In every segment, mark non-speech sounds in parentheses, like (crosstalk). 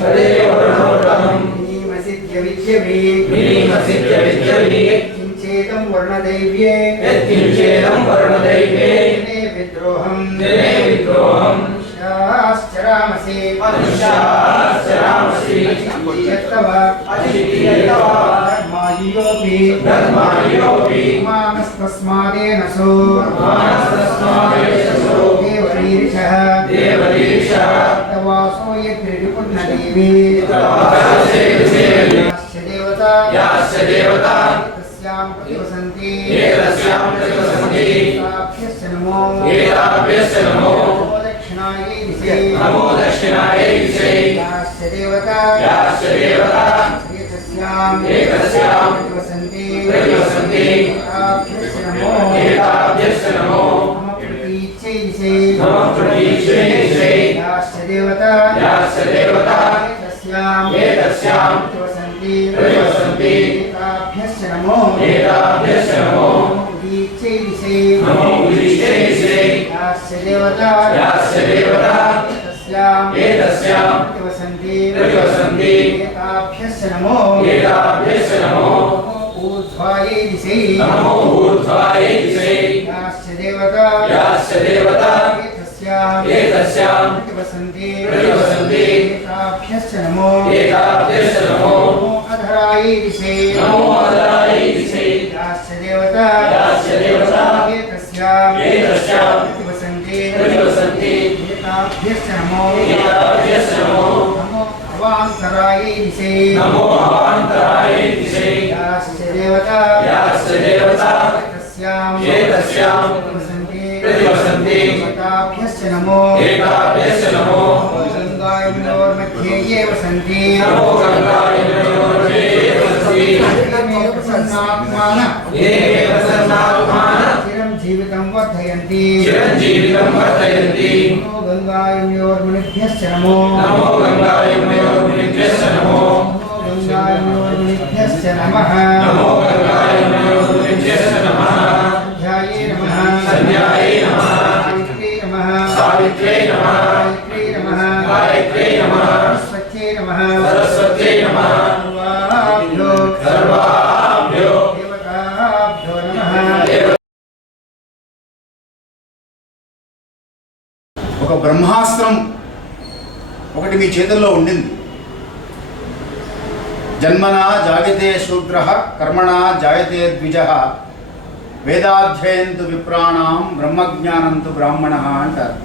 तदेव प्रणोदनम् मीमसिद्यविद्यभि मीमसिद्यविद्यभि किञ्चेदं वर्णदैव्ये यत्किञ्चेदं वर्णदैव्ये दिने विद्रोहं दिने विद्रोहं शाश्चरामसि शाश्चरामसि अतिशयत्तव अतिशयत्तव धर्मायोऽपि धर्मायोऽपि मानस्तस्मादेनसो मानस्तस्मादेनसो देवरीषः देवरीषः तवासो यत्रिपुण्णदेवी यास्य देवता। यास्य देवता। तस्यां प्रतिवसन्ति। एतस्यां प्रतिवसन्ति। ताभ्यश्च नमो। एताभ्यश्च नमो। नमो दक्षिणायै दिशे। यास्य देवता। एतस्याम् एतस्यां प्रतिवसन्ति प्रतिवसन्ति ताभ्यश्च नमो एताभ्यश्च नमो मम प्रतीच्यै दिशे नमः प्रतीच्यै दिशै याश्च देवता याश्च देवता एतस्याम् एतस्यां प्रतिवसन्ति प्रतिवसन्ति ताभ्यश्च नमो एताभ्यश्च नमो प्रतीच्यै दिशे नमो उदिष्टे दिशै याश्च देवता याश्च देवता एतस्याम् एतस्यां प्रतिवसन्ति प्रतिवसन्ति एताभ्यश्च नमो एताभ्यश्च नमो ऊर्ध्वायै दिशै नमो ऊर्ध्वायै दिशै याश्च देवता। याश्च देवता। एतस्याम्। एतस्यां प्रतिवसन्ति। प्रतिवसन्ति। एताभ्यश्च नमो। एताभ्यश्च नमो। अधरायै दिशै नमो अदरायै दिशै याश्च देवता। याश्च देवता। एतस्याम्। एतस्यां प्रतिवसन्ति। प्रतिवसन्ति। एताभ्यश्च नमो। एताभ्यश्च नमो नमो। अवान्तरायै दिशै नमो अवान्तरायै दिशै याश्च देवता याश्च देवता एतस्याम् एतस्यां प्रतिवसन्ति प्रतिवसन्ति एताभ्यश्च नमो एताभ्यश्च नमो गङ्गायमुनोर्मध्ये ये वसन्ति नमो गङ्गायमुनयोर्मध्ये वसन्ति मे प्रसन्नात्मान ये मे प्रसन्नात्मान चिरं जीवितं वर्धयन्ति चिरञ्जीवितं वर्धयन्ति नमो गङ्गायमुनोर्मुनिभ्यश्च नमो नमो गङ्गायमुनयोर्मुनिभ्यश्च नमो नमो गङ्गायमुनोर्मुनिभ्यश्च नमः नमो गङ्गायमुनयोर्मुनिभ्यश्च మీ చేతుల్లో ఉండింది. జన్మన జాయతే శూద్ర కర్మణ జాయతే ద్విజ వేదాధ్యయంతు విప్రాణం బ్రహ్మజ్ఞానంతు బ్రాహ్మణ అంటారు.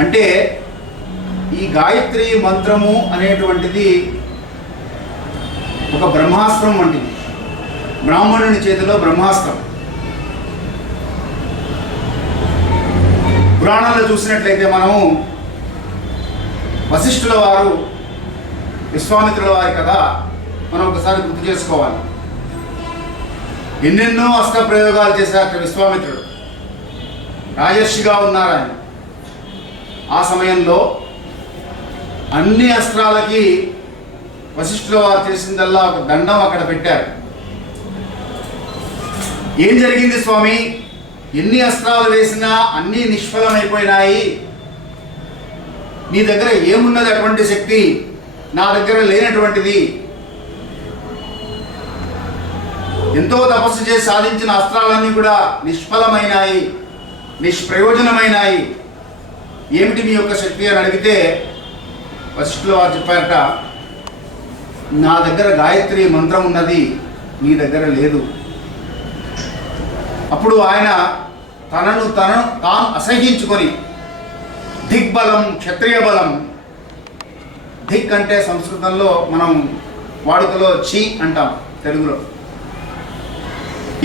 అంటే ఈ గాయత్రి మంత్రము అనేటువంటిది ఒక బ్రహ్మాస్త్రం వంటిది. బ్రాహ్మణుని చేతిలో బ్రహ్మాస్త్రం. పురాణాల్లో చూసినట్లయితే మనము వశిష్ఠుల వారు విశ్వామిత్రుల వారి కథ మనం ఒకసారి గుర్తు చేసుకోవాలి. ఎన్నెన్నో అస్త్ర ప్రయోగాలు చేశారట విశ్వామిత్రుడు. రాజర్షిగా ఉన్నారు ఆయన. ఆ సమయంలో అన్ని అస్త్రాలకి వశిష్ఠుల వారు చేసిందల్లా ఒక దండం అక్కడ పెట్టారు. ఏం జరిగింది స్వామి? ఎన్ని అస్త్రాలు వేసినా అన్నీ నిష్ఫలమైపోయినాయి. నీ దగ్గర ఏమున్నది అటువంటి శక్తి? నా దగ్గర లేనటువంటిది. ఎంతో తపస్సు చేసి సాధించిన అస్త్రాలన్నీ కూడా నిష్ఫలమైనాయి నిష్ప్రయోజనమైనాయి. ఏమిటి మీ యొక్క శక్తి అని అడిగితే ఫస్ట్లో వారు చెప్పారట నా దగ్గర గాయత్రి మంత్రం ఉన్నది నీ దగ్గర లేదు. అప్పుడు ఆయన తనను తనను తాను అసహించుకొని దిగ్బలం క్షత్రియ బలం దిక్ అంటే సంస్కృతంలో మనం వాడుకలో చి అంటాం తెలుగులో.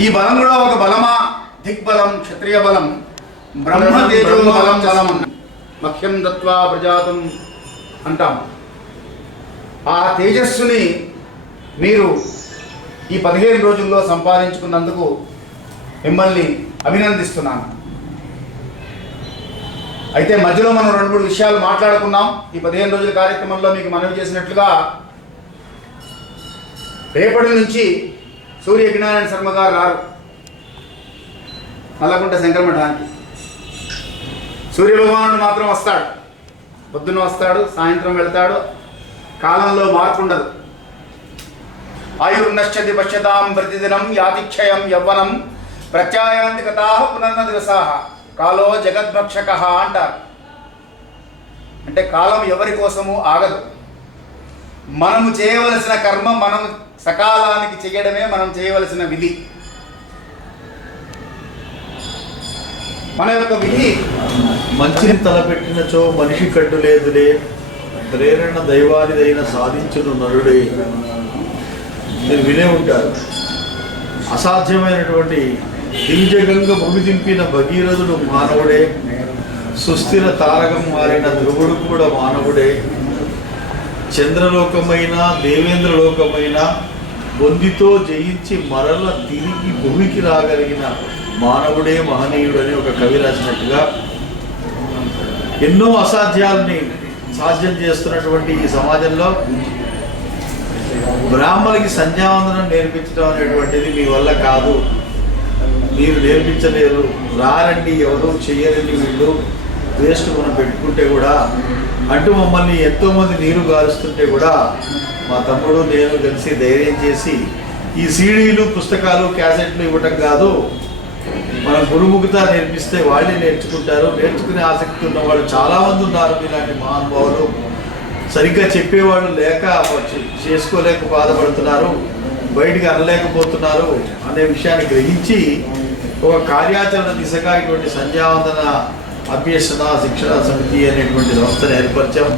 ఈ బలం కూడా ఒక బలమా? దిగ్బలం క్షత్రియ బలం బ్రహ్మ తేజో బలం. బలం మఖ్యం దత్వా ప్రజాతం అంటాం. ఆ తేజస్సుని మీరు ఈ పదిహేను రోజుల్లో సంపాదించుకున్నందుకు మిమ్మల్ని అభినందిస్తున్నాను. అయితే మధ్యలో మనం రెండు మూడు విషయాలు మాట్లాడుకున్నాం. ఈ పదిహేను రోజుల కార్యక్రమంలో మీకు మనవి చేసినట్లుగా రేపటి నుంచి సూర్య జ్ఞానారాయణ శర్మ గారు రారు. నల్లకుంట శంకరమఠానికి సూర్య భగవానుడు మాత్రం వస్తాడు. పొద్దున్న వస్తాడు సాయంత్రం వెళ్తాడు. కాలంలో మార్పు ఉండదు. ఆయుర్నశ్చతి పశ్యతాం ప్రతిదినం యాతిక్షయం యవ్వనం ప్రత్యాయాంతికతా పునర్న దివసాహ కాలో జగద్భక్షక అంటారు. అంటే కాలం ఎవరి కోసము ఆగదు. మనము చేయవలసిన కర్మ మనం సకాలానికి చేయడమే మనం చేయవలసిన విధి. మన యొక్క విధి మంచిని తలపెట్టినచో మనిషి కట్టు లేదులే. ప్రేరణ దైవానిదైన సాధించును నరుడే. మీరు వినే ఉంటారు. అసాధ్యమైనటువంటి దివిజగంగ భూమి దింపిన భగీరథుడు మానవుడే. సుస్థిర తారకం మారిన ధ్రువుడు కూడా మానవుడే. చంద్రలోకమైన దేవేంద్రలోకమైన బొందితో జయించి మరల తిరిగి భూమికి రాగలిగిన మానవుడే మహనీయుడని ఒక కవి రాసినట్టుగా ఎన్నో అసాధ్యాలని సాధ్యం చేస్తున్నటువంటి ఈ సమాజంలో బ్రాహ్మణులకి సంధ్యావందనం నేర్పించడం అనేటువంటిది మీ వల్ల కాదు. మీరు నేర్పించలేరు రారండి ఎవరు చేయరండి వీళ్ళు. వేస్ట్ మనం పెట్టుకుంటే కూడా అంటూ మమ్మల్ని ఎంతోమంది నీరు గారుస్తుంటే కూడా మా తమ్ముడు నేను కలిసి ధైర్యం చేసి ఈ సీడీలు పుస్తకాలు క్యాసెట్లు ఇవ్వటం కాదు మనం గురుముఖత నేర్పిస్తే వాళ్ళే నేర్చుకుంటారు. నేర్చుకునే ఆసక్తి ఉన్న వాళ్ళు చాలామంది ఉన్నారు ఇలాంటి మహానుభావులు. సరిగ్గా చెప్పేవాళ్ళు లేక చే- చేసుకోలేక బాధపడుతున్నారు బయటికి అనలేకపోతున్నారు అనే విషయాన్ని గ్రహించి ఒక కార్యాచరణ దిశగా ఇటువంటి సంధ్యావందన అభ్యసన శిక్షణ సమితి అనేటువంటి సంస్థను ఏర్పరిచాం.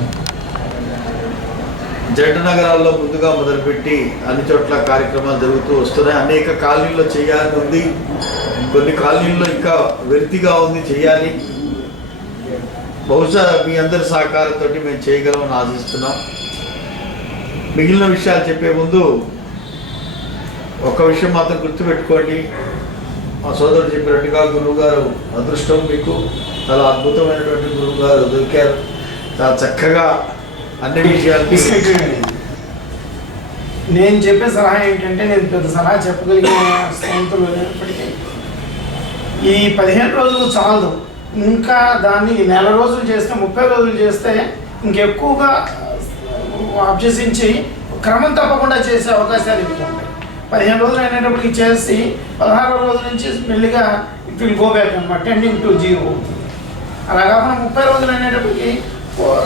జడ్డ నగరాల్లో ముందుగా మొదలుపెట్టి అన్ని చోట్ల కార్యక్రమాలు జరుగుతూ వస్తున్నాయి. అనేక కాలనీల్లో చేయాలని ఉంది. కొన్ని కాలనీల్లో ఇంకా వెలితిగా ఉంది చేయాలి. బహుశా మీ అందరి సహకారంతో మేము చేయగలమని ఆశిస్తున్నాం. మిగిలిన విషయాలు చెప్పే ముందు ఒక విషయం మాత్రం గుర్తుపెట్టుకోండి. మా సోదరుడు చెప్పినట్టుగా గురువు గారు అదృష్టం మీకు. చాలా అద్భుతమైనటువంటి గురువు గారు దొరికారు. చాలా చక్కగా అన్ని విషయాలు నేను చెప్పే సలహా ఏంటంటే నేను పెద్ద సలహా చెప్పగలిగిన స్థానంతో లేనప్పటికీ ఈ పదిహేను రోజులు చాలదు. ఇంకా దాన్ని నెల రోజులు చేస్తే ముప్పై రోజులు చేస్తే ఇంకెక్కువగా అభ్యసించి క్రమం తప్పకుండా చేసే అవకాశాలు ఎక్కువ ఉంటాయి. పదిహేను రోజులు అయినప్పటికీ చేసి పదహారో రోజుల నుంచి మెల్లిగా ఇట్ విల్ గో బ్యాక్ అనమాట టెండింగ్ టు జీరో అలా కాకుండా ముప్పై రోజులు అనేటప్పటికి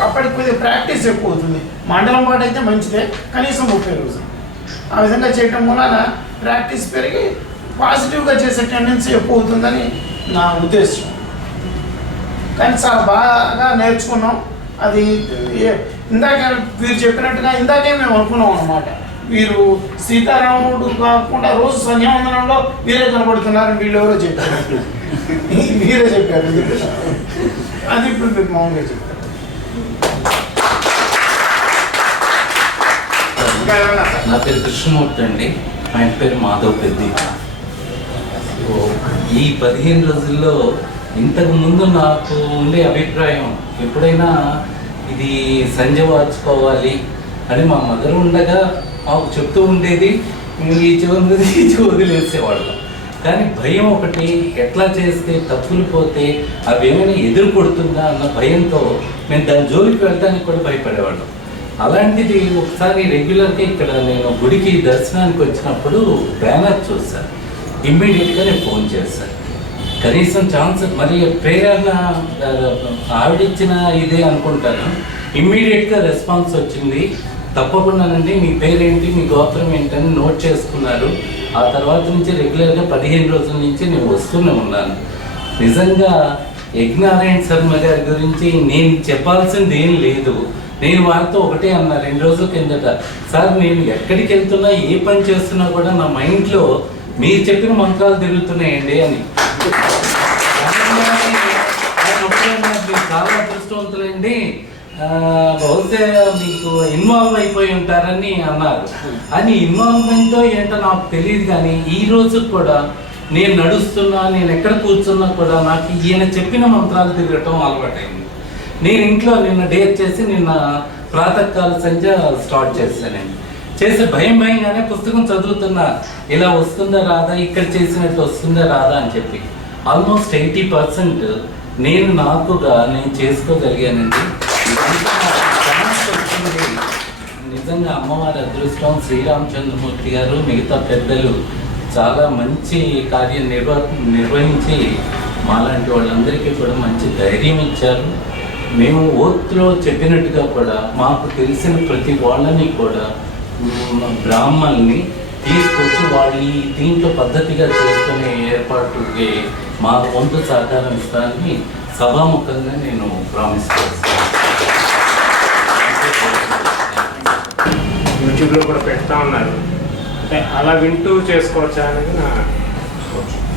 అప్పటికి కొద్దిగా ప్రాక్టీస్ ఎక్కువ అవుతుంది. మండలం పాటు అయితే మంచిదే కనీసం ముప్పై రోజులు. ఆ విధంగా చేయటం వలన ప్రాక్టీస్ పెరిగి పాజిటివ్గా చేసే టెండెన్సీ ఎక్కువ అవుతుందని నా ఉద్దేశం. కానీ చాలా బాగా నేర్చుకున్నాం. అది ఇందాక మీరు చెప్పినట్టుగా ఇందాకే మేము అనుకున్నాం అనమాట వీరు సీతారాముడు కాకుండా రోజు సంధ్యావందనంలో వీరే కనబడుతున్నారని వీళ్ళు ఎవరో చెప్పారు. మీరే చెప్పారు. అది ఇప్పుడు మీరు మామూలుగా చెప్పారు నా పేరు కృష్ణమూర్తి అండి. ఆయన పేరు మాధవ్ పెద్ది. ఈ పదిహేను రోజుల్లో ఇంతకు ముందు నాకు ఉండే అభిప్రాయం ఎప్పుడైనా ఇది సంజ వార్చుకోవాలి అని మా మదర్ ఉండగా చెప్తూ ఉండేది ఈ చెవున్నది ఈ వదిలేసేవాళ్ళం కానీ భయం ఒకటి ఎట్లా చేస్తే తప్పులు పోతే అవి ఏమైనా ఎదురు కొడుతుందా అన్న భయంతో మేము దాని జోలికి వెళ్ళడానికి కూడా భయపడేవాళ్ళం. అలాంటిది ఒకసారి రెగ్యులర్గా ఇక్కడ నేను గుడికి దర్శనానికి వచ్చినప్పుడు బ్యానర్ చూశాను ఇమ్మీడియట్గా నేను ఫోన్ చేశాను కనీసం ఛాన్స్ మరి ప్రేరణ ఆవిడిచ్చిన ఇదే అనుకుంటాను. ఇమ్మీడియట్గా రెస్పాన్స్ వచ్చింది. తప్పకుండానండి మీ పేరేంటి మీ గోత్రం ఏంటని నోట్ చేసుకున్నారు. ఆ తర్వాత నుంచి రెగ్యులర్గా పదిహేను రోజుల నుంచి నేను వస్తూనే ఉన్నాను. నిజంగా యజ్ఞనారాయణ శర్మ గారి గురించి నేను చెప్పాల్సింది ఏం లేదు. నేను వారితో ఒకటే అన్నా రెండు రోజుల కిందట. సార్ నేను ఎక్కడికి వెళ్తున్నా ఏ పని చేస్తున్నా కూడా నా మైండ్లో మీరు చెప్పిన మంత్రాలు తిరుగుతున్నాయండి అని ఆయన ఒకటే అన్నారు, "మీరు చాలా అదృష్టవంతులండి ఆ, బహుశా మీకు ఇన్వాల్వ్ అయిపోయి ఉంటారని అన్నారు. అని ఇన్వాల్వ్మెంట్ ఏంటో నాకు తెలియదు కానీ ఈ రోజు కూడా నేను నడుస్తున్నా నేను ఎక్కడ కూర్చున్నా కూడా నాకు ఈయన చెప్పిన మంత్రాలు తిరగటం అలవాటైంది. నేను ఇంట్లో నిన్న డేట్ చేసి నిన్న ప్రాతకాల సంధ్య స్టార్ట్ చేశానండి చేసే భయం భయంగానే పుస్తకం చదువుతున్నా. ఇలా వస్తుందా రాదా? ఇక్కడ చేసినట్టు వస్తుందా రాదా అని చెప్పి. ఆల్మోస్ట్ ఎయిటీ పర్సెంట్ నేను నాకుగా నేను చేసుకోగలిగానండి. నిజంగా అమ్మవారి అదృష్టం శ్రీరామచంద్రమూర్తి గారు మిగతా పెద్దలు చాలా మంచి కార్యం నిర్వ నిర్వహించి మాలాంటి వాళ్ళందరికీ కూడా మంచి ధైర్యం ఇచ్చారు. మేము ఓత్లో చెప్పినట్టుగా కూడా మాకు తెలిసిన ప్రతి వాళ్ళని కూడా బ్రాహ్మణ్ని తీసుకొచ్చి వాళ్ళు ఈ దీంట్లో పద్ధతిగా చేసుకునే ఏర్పాటుకి మా వంతు సహకారం ఇస్తానని సభాముఖంగా నేను ప్రామిస్ చేస్తాను. యూట్యూబ్లో కూడా పెడతా ఉన్నారు. అంటే అలా వింటూ చేసుకోవచ్చా అనేది నా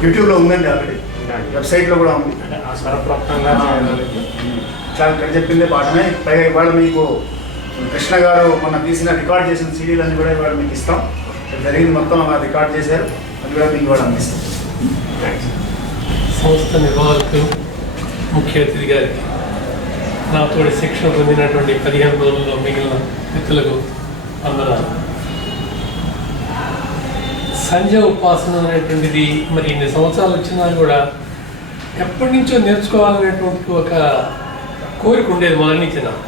యూట్యూబ్లో ఉందండి ఆల్రెడీ వెబ్సైట్లో కూడా ఉంది. అంటే ఆ స్వరప్రాప్తంగా చేయడానికి చాలా ఇక్కడ చెప్పిందే పాఠమే. పైగా ఇవాళ మీకు కృష్ణ గారు మొన్న తీసిన రికార్డ్ చేసిన సీడీలన్నీ కూడా ఇవాళ మీకు ఇస్తాం. జరిగింది మొత్తం అలా రికార్డ్ చేశారు. అది కూడా మీకు ఇవాళ అందిస్తాం. థ్యాంక్స్ సంస్థ నిర్వాహకులు ముఖ్య అతిథి గారికి నాతో శిక్షణ పొందినటువంటి పదిహేను రోజుల్లో మిగిలిన వ్యక్తులకు వందనాలు. సంజయ ఉపాసన అనేటువంటిది మరి ఇన్ని సంవత్సరాలు వచ్చినా కూడా ఎప్పటి నుంచో నేర్చుకోవాలనేటువంటి ఒక కోరిక ఉండేది మొదటి నుంచి నాకు.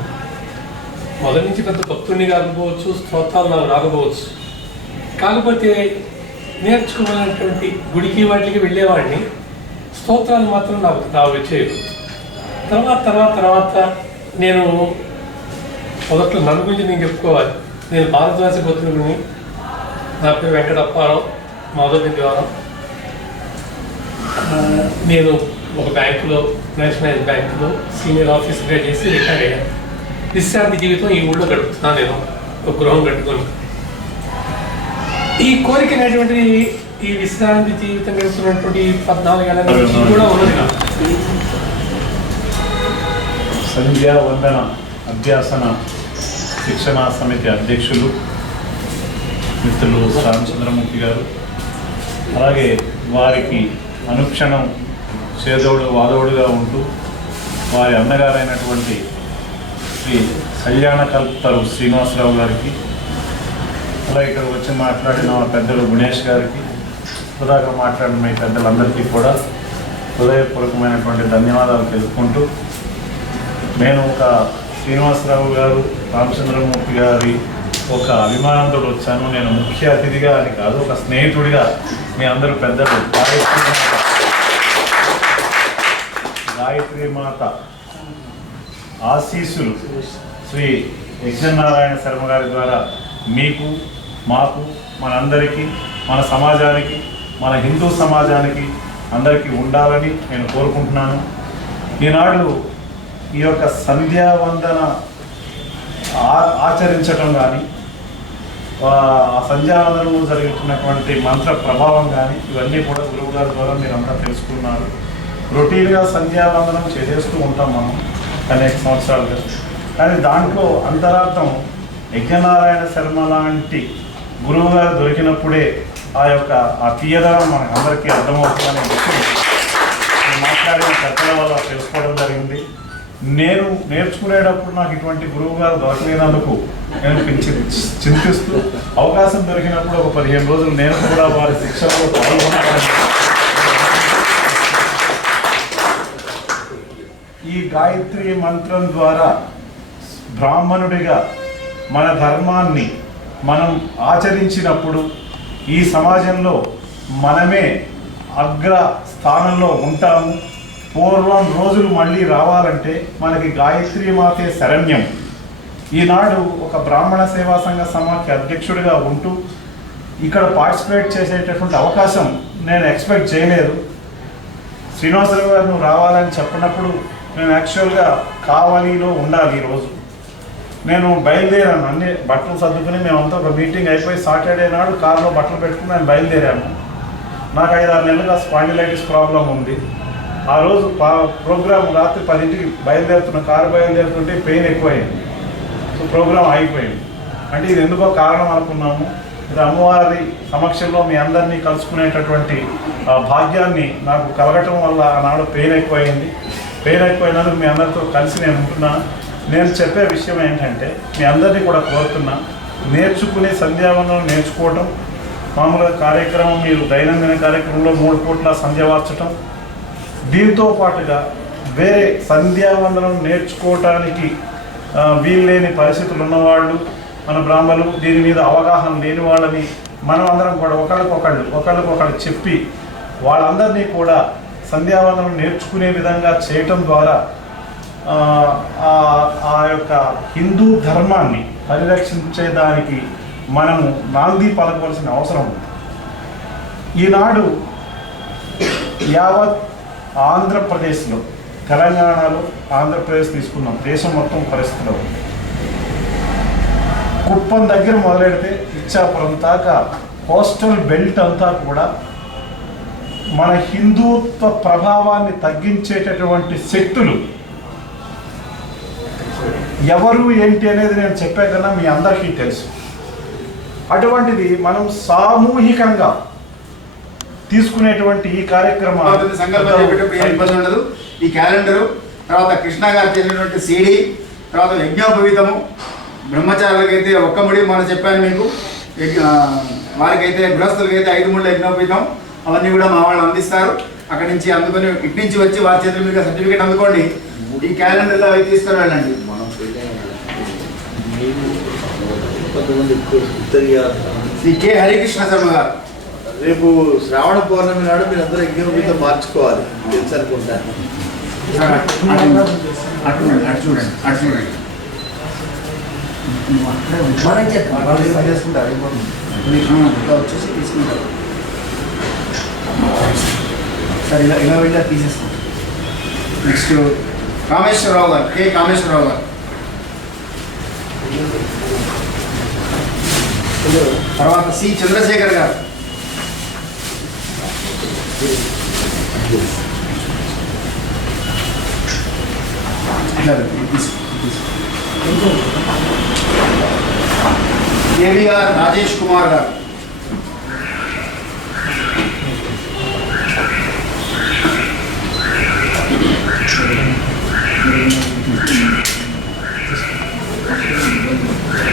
మొదటి నుంచి పెద్ద భక్తుడిని కాకపోవచ్చు స్తోత్రాలు నాకు రాకపోవచ్చు. కాకపోతే నేర్చుకోవాలనేటువంటి గుడికి వాటికి వెళ్ళేవాడిని. స్తోత్రాలు మాత్రం నాకు నాకు వచ్చేవి తర్వాత తర్వాత తర్వాత నేను మొదట్లో నన్ను గురించి నేను చెప్పుకోవాలి. నేను భారతదేశ గోత్రుడిని నా పేరు వెంకటప్పారావు మాధవ ద్వారా నేను ఒక బ్యాంకులో నేషనలైజ్ బ్యాంకులో సీనియర్ ఆఫీసర్గా చేసి రిటైర్ అయ్యాను. విశ్రాంతి జీవితం ఈ ఊళ్ళో గడుపుతున్నాను నేను ఒక గృహం కట్టుకొని. ఈ కోరిక అనేటువంటిది ఈ విశ్రాంతి జీవితం గడుపుతున్నటువంటి పద్నాలుగేళ్ళ నుంచి కూడా ఉన్నది సంధ్యా వందన అభ్యాసన శిక్షణ సమితి అధ్యక్షులు మిత్రులు రామచంద్రమూర్తి గారు. అలాగే వారికి అనుక్షణం చేదోడు వాదోడుగా ఉంటూ వారి అన్నగారైనటువంటి శ్రీ కళ్యాణ కల్పతరు శ్రీనివాసరావు గారికి అలాగే ఇక్కడ వచ్చి మాట్లాడిన మా పెద్దలు గుణేష్ గారికి ఇప్పటిదాకా మాట్లాడిన మీ పెద్దలందరికీ కూడా హృదయపూర్వకమైనటువంటి ధన్యవాదాలు తెలుపుకుంటూ నేను ఒక శ్రీనివాసరావు గారు రామచంద్రమూర్తి గారి ఒక అభిమానంతో వచ్చాను. నేను ముఖ్య అతిథిగా అని కాదు ఒక స్నేహితుడిగా మీ అందరూ పెద్దలు. గాయత్రి మాత. గాయత్రి మాత ఆశీస్సులు శ్రీ యజ్ఞనారాయణ శర్మ గారి ద్వారా మీకు మాకు మనందరికీ మన సమాజానికి మన హిందూ సమాజానికి అందరికీ ఉండాలని నేను కోరుకుంటున్నాను. ఈనాడు ఈ యొక్క సంధ్యావందన ఆచరించడం కానీ ఆ సంధ్యావందనంలో జరుగుతున్నటువంటి మంత్ర ప్రభావం కానీ ఇవన్నీ కూడా గురువు గారి ద్వారా మీరంతా తెలుసుకున్నారు. రొటీన్గా సంధ్యావందనం చేసేస్తూ ఉంటాం మనం అనేక సంవత్సరాలుగా కానీ దాంట్లో అంతరార్థం యజ్ఞనారాయణ శర్మ లాంటి గురువు గారు దొరికినప్పుడే ఆ యొక్క ఆ తీయదనం మనకు అందరికీ అర్థమవుతుందనే మాట్లాడిన చర్చల వల్ల తెలుసుకోవడం నేను నేర్చుకునేటప్పుడు నాకు ఇటువంటి గురువు గారు దొరకలేనందుకు నేను చింతిస్తూ అవకాశం దొరికినప్పుడు ఒక పదిహేను రోజులు నేను కూడా వారి శిక్షణలో పాల్గొన్నాను ఈ గాయత్రి మంత్రం ద్వారా బ్రాహ్మణుడిగా మన ధర్మాన్ని మనం ఆచరించినప్పుడు ఈ సమాజంలో మనమే అగ్ర స్థానంలో ఉంటాము. పూర్వం రోజులు మళ్ళీ రావాలంటే మనకి గాయత్రి మాతే శరణ్యం. ఈనాడు ఒక బ్రాహ్మణ సేవా సంఘ సమాఖ్య అధ్యక్షుడిగా ఉంటూ ఇక్కడ పార్టిసిపేట్ చేసేటటువంటి అవకాశం నేను ఎక్స్పెక్ట్ చేయలేదు. శ్రీనివాసరావు గారు నువ్వు రావాలని చెప్పినప్పుడు నేను యాక్చువల్గా కావాలిలో ఉండాలి ఈరోజు నేను బయలుదేరాను అన్ని బట్టలు సర్దుకుని మేమంతా ఒక మీటింగ్ అయిపోయి సాటర్డే నాడు కారులో బట్టలు పెట్టుకుని నేను బయలుదేరాము నాకు ఐదు ఆరు నెలలుగా స్పాండిలైటిస్ ప్రాబ్లం ఉంది. ఆ రోజు ప్రోగ్రామ్ రాత్రి పదింటికి బయలుదేరుతున్న కారు బయలుదేరుతుంటే పెయిన్ ఎక్కువైంది. సో ప్రోగ్రామ్ ఆగిపోయింది. అంటే ఇది ఎందుకో కారణం అనుకున్నాము. ఇది అమ్మవారి సమక్షంలో మీ అందరినీ కలుసుకునేటటువంటి భాగ్యాన్ని నాకు కలగటం వల్ల ఆనాడు పెయిన్ ఎక్కువైంది. పెయిన్ ఎక్కువైనందుకు మీ అందరితో కలిసి నేను ఉంటున్నాను. నేను చెప్పే విషయం ఏంటంటే మీ అందరినీ కూడా కోరుతున్నా నేర్చుకునే సంధ్యావనం నేర్చుకోవటం. మామూలుగా కార్యక్రమం మీరు దైనందిన కార్యక్రమంలో మూడు పూట్ల సంధ్యవార్చటం దీంతో పాటుగా వేరే సంధ్యావందనం నేర్చుకోవటానికి వీల్లేని పరిస్థితులు ఉన్నవాళ్ళు మన బ్రాహ్మణులు దీని మీద అవగాహన లేని వాళ్ళని మనం అందరం కూడా ఒకళ్ళకొకళ్ళు ఒకళ్ళకొకళ్ళు చెప్పి వాళ్ళందరినీ కూడా సంధ్యావందనం నేర్చుకునే విధంగా చేయటం ద్వారా ఆ, ఆ- ఆ యొక్క హిందూ ధర్మాన్ని పరిరక్షించేదానికి మనము నాంది పలకవలసిన అవసరం ఉంది. ఈనాడు యావత్ ఆంధ్రప్రదేశ్లో తెలంగాణలో ఆంధ్రప్రదేశ్ తీసుకున్నాం దేశం మొత్తం పరిస్థితిలో కుప్పం దగ్గర మొదలెడితే ఇచ్చాపురం దాకా కోస్టల్ బెల్ట్ అంతా కూడా మన హిందుత్వ ప్రభావాన్ని తగ్గించేటటువంటి శక్తులు ఎవరు ఏంటి అనేది నేను చెప్పే కన్నా మీ అందరికీ తెలుసు. అటువంటిది మనం సామూహికంగా తీసుకునేటువంటి ఈ కార్యక్రమాలు అవుతుంది సంకల్పం చెప్పేటప్పుడు ఏం ఇబ్బంది ఉండదు. ఈ క్యాలెండరు తర్వాత కృష్ణ గారు చేసినటువంటి సీడీ తర్వాత యజ్ఞోపవీతము బ్రహ్మచారులకైతే ఒక్క ముడి మనం చెప్పాను మీకు. వారికైతే గృహస్థులకైతే ఐదు ముళ్ళ యజ్ఞోపవీతం. అవన్నీ కూడా మా వాళ్ళు అందిస్తారు. అక్కడి నుంచి అందుకొని ఇటు నుంచి వచ్చి వారి చేతుల మీద సర్టిఫికేట్ అందుకోండి. ఈ క్యాలెండర్లో అవి తీసుకొని వెళ్ళండి మనం కొంతమంది ఉత్తరీయ శ్రీ కె. హరికృష్ణ శర్మ గారు. రేపు శ్రావణ పౌర్ణమి నాడు మీరు అందరూ యజ్ఞోపీతో మార్చుకోవాలి. తెలుసు అనుకుంటాను. అటు చూడండి అటు చూడండి. అటు చూడండి. మనం చేద్దాం వాళ్ళు పని చేసుకుంటారు అయిపోతుంది. ఇలా వచ్చేసి తీసుకుంటారు. సరే ఇలా వెళ్ళి నెక్స్ట్ కామేశ్వరరావు గారు కే కామేశ్వరరావు గారు. తర్వాత సి చంద్రశేఖర్ గారు. ఇలా ఇది తీసుకో, ఇది తీసుకో. కేవీఆర్ రాజేష్ కుమార్ గారు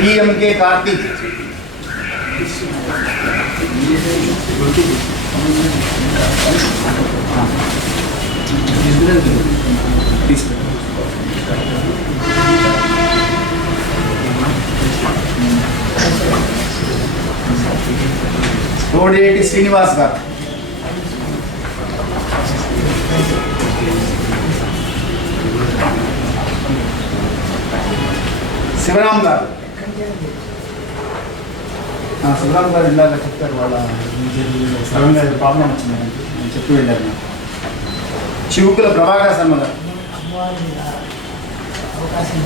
ఈఎంకే కార్తీక్ తీసుకు కోడేటి శ్రీనివాస్ గారు శివరాం గారు ఆ, శివరాం గారు ఇందాక చెప్తారు వాళ్ళ సడన్గా ప్రాబ్లం వచ్చింది. నేను చెప్పి వెళ్ళారు నాకు చివుకుల ప్రభాకర్ శర్మ గారు. అవకాశం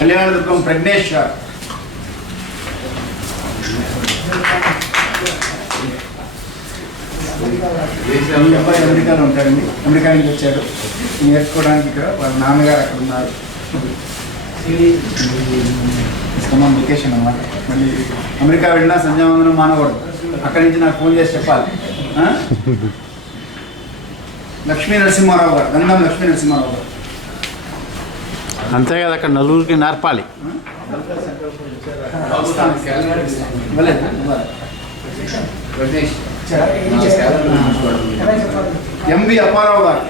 కళ్యాణదుర్గం ప్రజ్ఞేష్ గారు. అబ్బాయి అమెరికాలో ఉంటాడండి. అమెరికా నుంచి వచ్చాడు. నేర్చుకోవడానికి ఇక్కడ వాళ్ళ నాన్నగారు అక్కడ ఉన్నారు. ఇష్టమని వెకేషన్ అన్నమాట మళ్ళీ అమెరికా వెళ్ళినా సంధ్యావందనం మానకూడదు. అక్కడి నుంచి నాకు ఫోన్ చేసి చెప్పాలి? లక్ష్మీ నరసింహారావు గారు గంగం లక్ష్మీ నరసింహారావు గారు. అంతే కదా అక్కడ నలుగురికి నేర్పాలి. ఎంవి అప్పారావు గారు.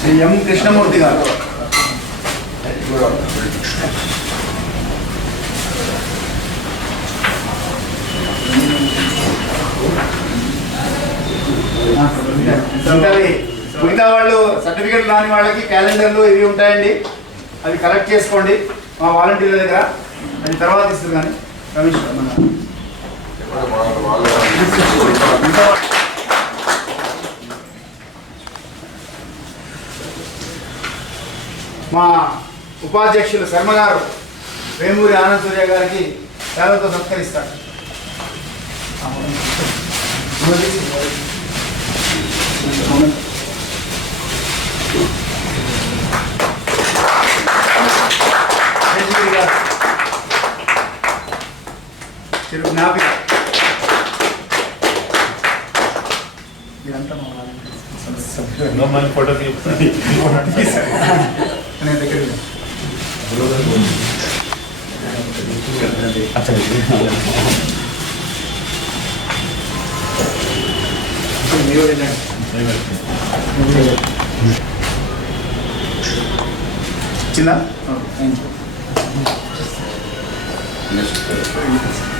శ్రీ ఎం కృష్ణమూర్తి గారు. మిగతావి మిగతా వాళ్ళు సర్టిఫికేట్ రాని వాళ్ళకి క్యాలెండర్లు ఇవి ఉంటాయండి. అవి కలెక్ట్ చేసుకోండి. మా వాలంటీర్ల దగ్గర. అది తర్వాత ఇస్తుంది కానీ. రమేష్ మన మిగతా వా- మా ఉపాధ్యక్షులు శర్మ గారు వేమూరి ఆనంద్ సూర్య గారికి సేవలతో సత్కరిస్తారు. చిరు జ్ఞాపిక మీరంతా మా ఫోటో (laughs) నేను దగ్గరికి రా. మీరు వినండి. చిన్న?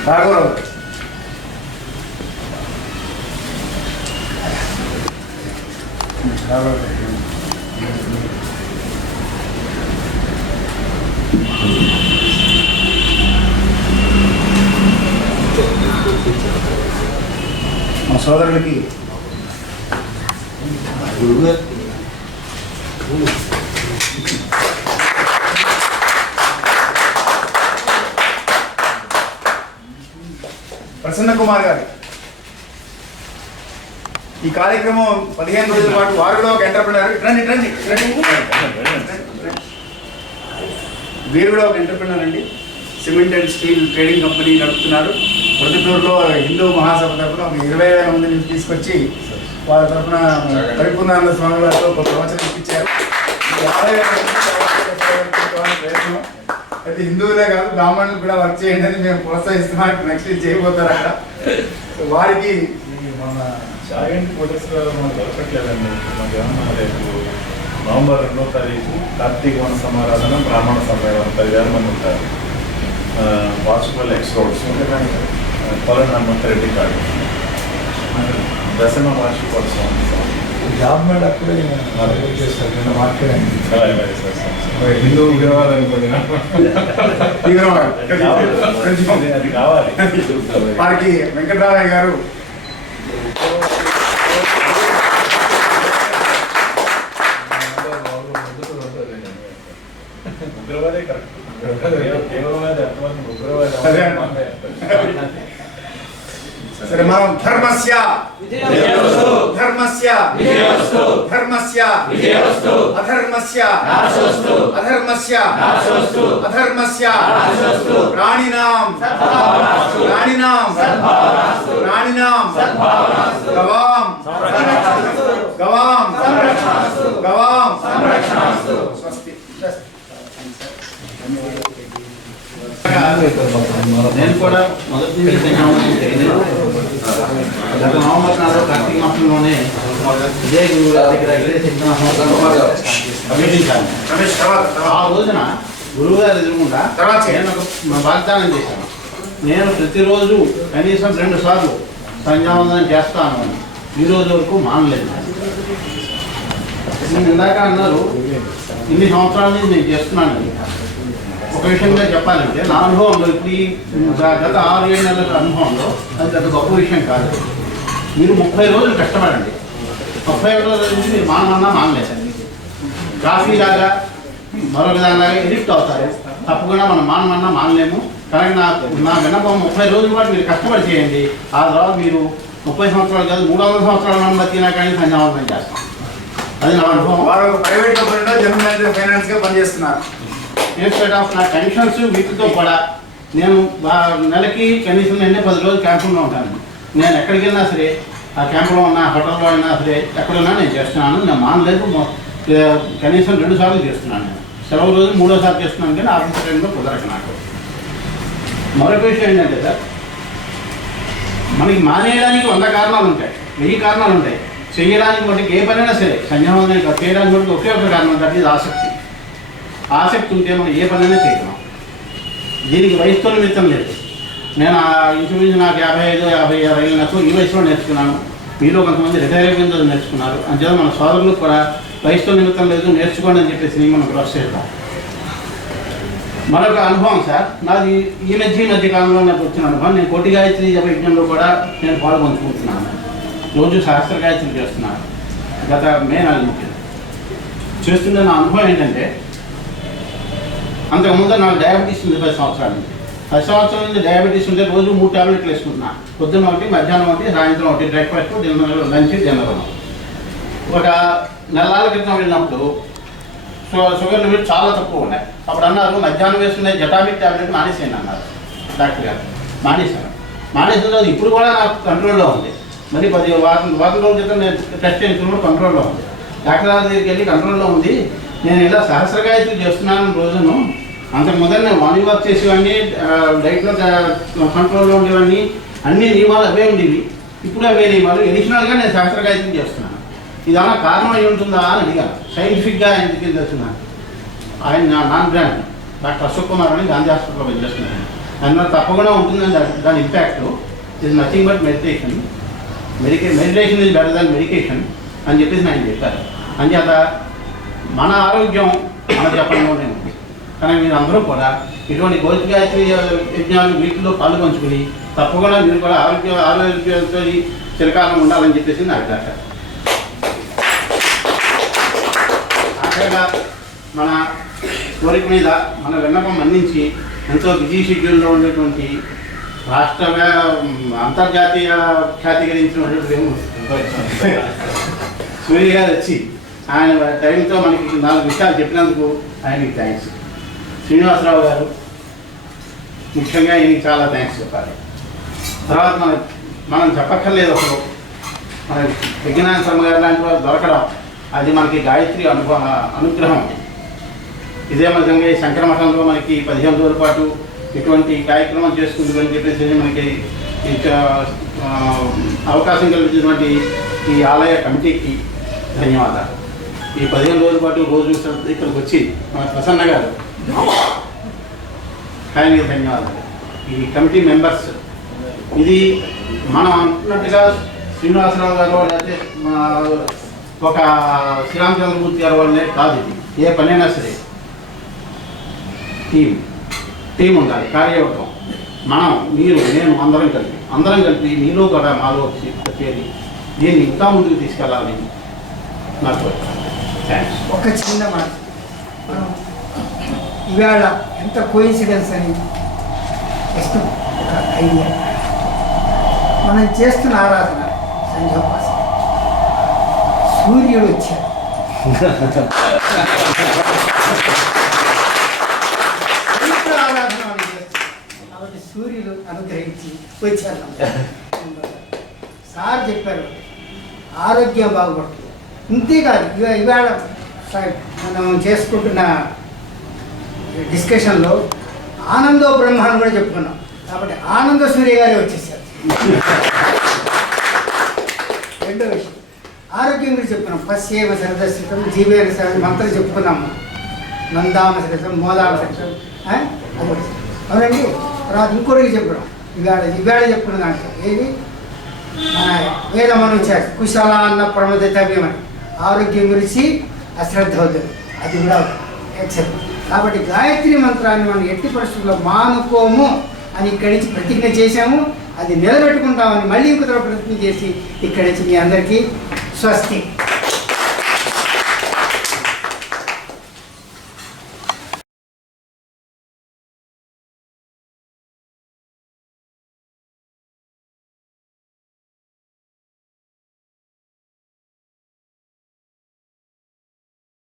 రాఘవరావు మా సోదరులకి ప్రసన్న కుమార్ గారు. ఈ కార్యక్రమం పదిహేను రోజుల పాటు వారు కూడా ఒక ఎంటర్ప్రినర్ రండి. రండి రండి. మీరు కూడా ఒక ఎంటర్ప్రినర్ అండి. Cement and steel trading company నడుపుతున్నారు. ప్రతిపూర్లో హిందూ మహాసభ తరఫున ఒక ఇరవై వేల మందిని తీసుకొచ్చి వాళ్ళ తరఫున పరిపూర్ణానంద స్వామి వారితో ఒక ప్రవచనం ఇప్పించారు. ప్రయత్నం. అయితే హిందువులే కాదు బ్రాహ్మణులు కూడా వర్క్ చేయండి అని మేము ప్రోత్సహిస్తున్నాం. నెక్స్ట్ చేయబోతారు అక్కడ. వారికి మన చాగంటి ఫోటోస్ మనకు దొరకట్లేదండి మాకేమన్నా రేపు నవంబర్ రెండో తారీఖు కార్తీక వన సమారాధన బ్రాహ్మణ సమ్మేళనం పదివేల మంది ఉంటారు. వాచుపల్ ఎక్స్ రోడ్స్ పొలం హనుమంతరెడ్డి కాడు దశమ వార్షికోత్సవం జాబ్ మేడ అప్పుడే చేస్తారు సార్, సార్. హిందూ విగ్రహాలు అనుకోండి. (laughs) అది- అది కావాలి. వారికి వెంకటరామయ్య గారు ఉగ్రవాదే కరెక్ట్ తీవ్రవాది అర్థం ఉగ్రవాది సరే. సరే మనం ధర్మస్య. ధర్మస్య. ధర్మస్య అధర్మస్య. అధర్మస్య. అధర్మస్య. ప్రాణినాం. ప్రాణినాం. ప్రాణినాం. గవాం. గవాం. గవాం. నేను కూడా మొదటి నుంచి గత నవంబర్ నాలుగు కార్తీక మాసంలోనే విజయ గురువు గారి దగ్గర ఇదే ఆ రోజున గురువు గారు ఎదురుకుండా. నేను ఒక వాగ్దానం చేశాను. నేను ప్రతిరోజు కనీసం రెండు సార్లు సంధ్యావందనం చేస్తాను అని. ఈ రోజు వరకు మానలేదు. నేను ఇందాక అన్నారు ఇన్ని సంవత్సరాల నుంచి నేను చేస్తున్నాను. ఒక విషయంగా చెప్పాలంటే నా అనుభవంలో ఇప్పుడు ఈ గత ఆరు ఏడు నెలల అనుభవంలో అది పెద్ద గొప్ప విషయం కాదు. మీరు ముప్పై రోజులు కష్టపడండి. ముప్పై రోజుల నుంచి మీరు మానమన్నా మానలేదండి కాఫీ లాగా మరొక దానిలాగా ఎడిక్ట్ అవుతారు. తప్పకుండా మనం మానమన్నా మానలేము. కానీ నా నా విన్నపం ముప్పై రోజుల పాటు మీరు కష్టపడి చేయండి. ఆ తర్వాత మీరు ముప్పై సంవత్సరాలు కాదు మూడు వందల సంవత్సరాల మనం బతికినా కానీ సంధ్యావందనం చేస్తాం అది నా అనుభవం. వారు ప్రైవేట్ కంపెనీలో జనరల్ మేనేజర్ ఫైనాన్స్గా పనిచేస్తున్నారు. ఇన్స్టెడ్ ఆఫ్ నా టెన్షన్స్ వీటితో కూడా. నేను నెలకి కనీసం నేను పది రోజులు క్యాంపులో ఉంటాను. నేను ఎక్కడికి వెళ్ళినా సరే ఆ క్యాంపులో ఉన్నా హోటల్లో అయినా సరే ఎక్కడున్నా నేను చేస్తున్నాను. నేను మానలేదు కనీసం రెండు సార్లు చేస్తున్నాను నేను. సెలవు రోజు మూడోసారి చేస్తున్నాను కానీ ఆఫీస్ టైంలో కుదరక నాకు. మరొక విషయం ఏంటంటే సార్ మనకి మానేయడానికి వంద కారణాలు ఉంటాయి వెయ్యి కారణాలు ఉంటాయి. చేయడానికి ఒకటి ఏ పనైనా సరే సంధ్యావందనం చేయడానికి ఒకటి ఒకే ఒక కారణం ఉంటుంది ఆసక్తి. ఆసక్తి ఉంటే మనం ఏ పనైనా చేయగలం దీనికి వయసుతో నిమిత్తం లేదు. నేను ఆ ఇంచుమించు నాకు యాభై ఐదు యాభై ఆరు ఏళ్ళకు ఈ వయసులో నేర్చుకున్నాను. మీలో కొంతమంది రిటైర్ అయిపోయిన నేర్చుకున్నారు. అంతే మన సోదరులకు కూడా వయసుతో నిమిత్తం లేదు నేర్చుకోండి అని చెప్పేసి మనం ప్రోత్సహిద్దాం మరొక అనుభవం సార్ నాది ఈ మధ్య ఈ మధ్య కాలంలో నాకు వచ్చిన అనుభవం. నేను కోటి గాయత్రి జప యజ్ఞంలో కూడా నేను పాల్గొంచుకుంటున్నాను రోజు సహస్ర గాయత్రి చేస్తున్నాను. గత మే నెల నుంచి. చేస్తున్న నా అనుభవం ఏంటంటే అంతకుముందు నాకు డయాబెటీస్ ఉంది పది సంవత్సరాల నుంచి. పది సంవత్సరాల నుంచి డయాబెటీస్ ఉంటే రోజు మూడు టాబ్లెట్లు వేసుకుంటున్నా. పొద్దున్న ఒకటి మధ్యాహ్నం ఒకటి సాయంత్రం ఒకటి బ్రేక్ఫాస్ట్ డిన్నర్ లంచ్ డిన్నర్ ఒక నెలల క్రితం వెళ్ళినప్పుడు సో షుగర్ లిమిట్ చాలా తక్కువ ఉన్నాయి అప్పుడు అన్నారు మధ్యాహ్నం వేసుకునే జటామిక్ టాబ్లెట్ మానేసేయండి అన్నారు డాక్టర్ గారు. మానేశాను మానేసిన తర్వాత ఇప్పుడు కూడా నాకు కంట్రోల్లో ఉంది. మరి పది వారం వారం రోజుల క్రితం నేను టెస్ట్ చేయించుకున్నప్పుడు కంట్రోల్లో ఉంది. డాక్టర్ గారి దగ్గరికి వెళ్ళి కంట్రోల్లో ఉంది. నేను ఇలా సహస్ర గాయత్రి చేస్తున్నాను రోజును. అంతకు మొదలు నేను మార్నింగ్ వాక్ చేసేవాడిని డైట్లో కంట్రోల్లో ఉండేవాడిని అన్ని నియమాలు అవే ఉండేవి. ఇప్పుడు వేరే నియమాలు. ఎడిషనల్గా నేను సహస్ర గాయత్రి చేస్తున్నాను. ఇది అలా కారణం అయి ఉంటుందా అని అడిగాను. సైంటిఫిక్గా ఆయన ఎందుకు తెలుస్తున్నాను ఆయన నా non brand doctor Ashok Kumar అని గాంధీ హాస్పిటల్లో పనిచేస్తున్నాను దానివల్ల తప్పకుండా ఉంటుందని దాని impact is nothing but meditation మెడికే meditation is better than medication అని చెప్పేసి ఆయన చెప్పారు. అంచేత మన ఆరోగ్యం మన జపంలోనే ఉంది. కానీ మీరు అందరూ కూడా ఇటువంటి భౌతిక యజ్ఞాలు వీటిలో పాలు తప్పకుండా మీరు కూడా ఆరోగ్య ఆరోగ్యంతో చిరకాలం ఉండాలని చెప్పేసి నా అభిలాష ఆఖరిగా మన కోరిక మీద మన విన్నపం అందించి ఎంతో బిజీ షెడ్యూల్లో ఉండేటువంటి రాష్ట్ర అంతర్జాతీయ ఖ్యాతి గడించినటువంటి సూర్య గారు వచ్చి ఆయన టైంతో మనకి నాలుగు విషయాలు చెప్పినందుకు ఆయనకి థ్యాంక్స్ శ్రీనివాసరావు గారు ముఖ్యంగా ఈయనకి చాలా థ్యాంక్స్ చెప్పాలి. తర్వాత మన మనం చెప్పక్కర్లేదు అసలు. మన విజ్ఞాన శర్మ గారు లాంటి వారు దొరకడం అది మనకి గాయత్రి అనుభవ అనుగ్రహం. ఇదే విధంగా ఈ శంకర మఠంలో మనకి పదిహేను రోజుల పాటు ఇటువంటి కార్యక్రమం చేసుకుంది అని చెప్పేసి మనకి అవకాశం కల్పించినటువంటి ఈ ఆలయ కమిటీకి ధన్యవాదాలు. ఈ పదిహేను రోజుల పాటు రోజు ఇక్కడికి వచ్చి మన ప్రసన్న గారు ఆయనకి ధన్యవాదాలు. ఈ కమిటీ మెంబర్స్ ఇది మనం అనుకున్నట్టుగా శ్రీనివాసరావు గారు లేకపోతే మా ఒక శ్రీరామచంద్రమూర్తి గారు వాళ్ళే కాదు ఇది. ఏ పనైనా సరే టీం టీం ఉండాలి కార్యవర్గం. మనం మీరు నేను అందరం కలిపి అందరం కలిపి నీలో కూడా మాలో వచ్చి చేరి దీన్ని ఇంకా ముందుకు తీసుకెళ్ళాలని నాకు ఒక చిన్న మాట. మనం ఇవాళ ఎంత కోయిన్సిడెన్స్ అని. జస్ట్ ఒక ఐడియా మనం చేస్తున్న ఆరాధన సంధ్యోపాసన సూర్యుడు వచ్చాడు. సూర్యుడు ఆరాధన కాబట్టి సూర్యుడు అనుగ్రహించి వచ్చారు సార్ చెప్పారు ఆరోగ్యం బాగుపడుతుంది. ఇంతేకాదు ఇవాళ మనం చేసుకుంటున్న డిస్కషన్లో ఆనందో బ్రహ్మాన్ని కూడా చెప్పుకున్నాం. కాబట్టి ఆనంద సూర్య గారే వచ్చేసారు. రెండో విషయం. ఆరోగ్యం గురించి చెప్పుకున్నాం. పశ్చేమ సరదశితం జీవేన సర మంత్రం చెప్పుకున్నాము నందామ సరసం మోదామ సరసం అవునండి తర్వాత ఇంకోటికి చెప్పడం ఇవాళ ఇవాళ చెప్పుకున్న దాంట్లో ఏది? మన వేదమను కుశల అన్న ప్రమదితవ్యం అని ఆరోగ్యం గురించి అశ్రద్ధ వద్దు. అది కూడా ఎక్సెప్ట్ కాబట్టి గాయత్రి మంత్రాన్ని మనం ఎట్టి పరిస్థితుల్లో మానుకోము అని ఇక్కడి నుంచి ప్రతిజ్ఞ చేశాము. అది నిలబెట్టుకుంటామని మళ్ళీ ఇంకొక ప్రతిజ్ఞ చేసి ఇక్కడి నుంచి మీ అందరికీ స్వస్తి.